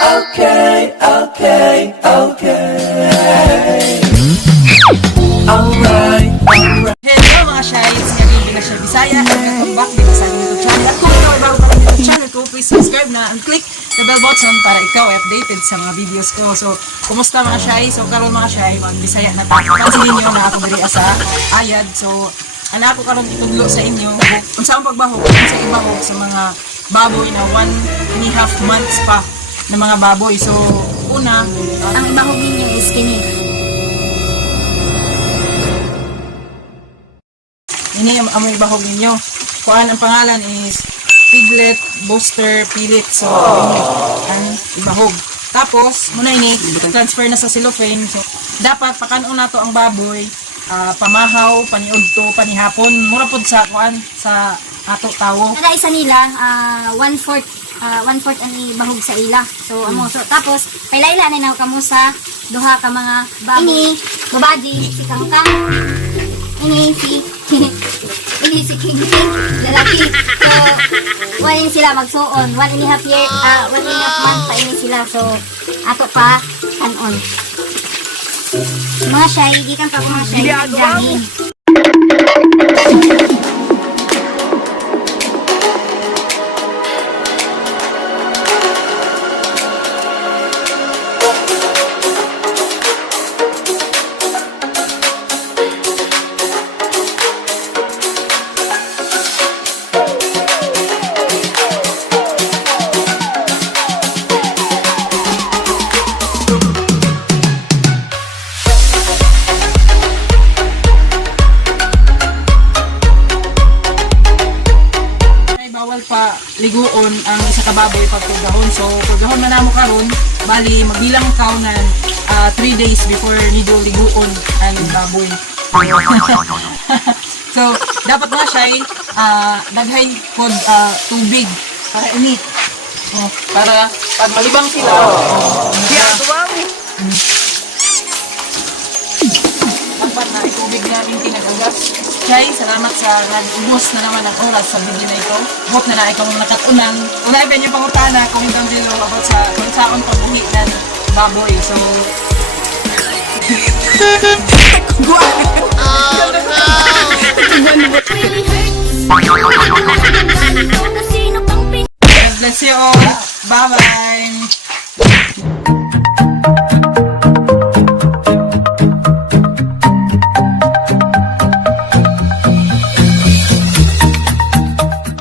Okay, okay, okay. Alright, alright. Hello mga Shy, it's nga rin Jonashay Bisaya and welcome back dito sa ating YouTube channel. At kung ikaw ay bago pa rin dito channel ko, please subscribe na and click the bell button para ikaw ay updated sa mga videos ko. So, kumusta mga Shy? So, karon mga Shy, mag-Bisaya na tayo. Pansinin nyo na ako diri sa Ayad. So, ana ako karon itudlo sa inyo kung saan pagbahog, kung sa ibahog sa mga baboy na 1.5 months pa na mga baboy. So, una, Ang ibahog ninyo is kini. ini ang may bahog ninyo. Kuan ang pangalan is piglet, booster, pilit. So, ini ang ibahog. Tapos, muna ini, transfer na sa cellophane. So, dapat pakanon na to ang baboy, pamahaw, paniudto, panihapon. Mura pod sa kuan sa ato tawo. Kada isa nila, 1/4 ang ibahog sa ila. So, amo. So, tapos, pailaila na kamo sa duha ka mga baboy. Ini, babaji, si Kangkang. Ini si King, lalaki. So, wala sila magsuon. 1.5 year, 1.5 month pa ini sila. So, ato pa, kanon. Mga Shy, di kang pa mga Shy. Dami. Bawal pa liguon ang isa ka baboy pag pugahon. So, pugahon na namo karon, bali magbilang ka na 3 days before nido liguon ang baboy. So, dapat na siya daghay pod tubig para init. Para pag malibang sila, dapat na itubig namin kinagagas. Jai, salamat sa nag-ubos na naman ang oras sa video na ito. Hope na ikaw mong nakatunan. Unay ba niyo pangutana, comment down below about sa kung saan pagbuhi ng baboy. So, God bless you all. Bye-bye.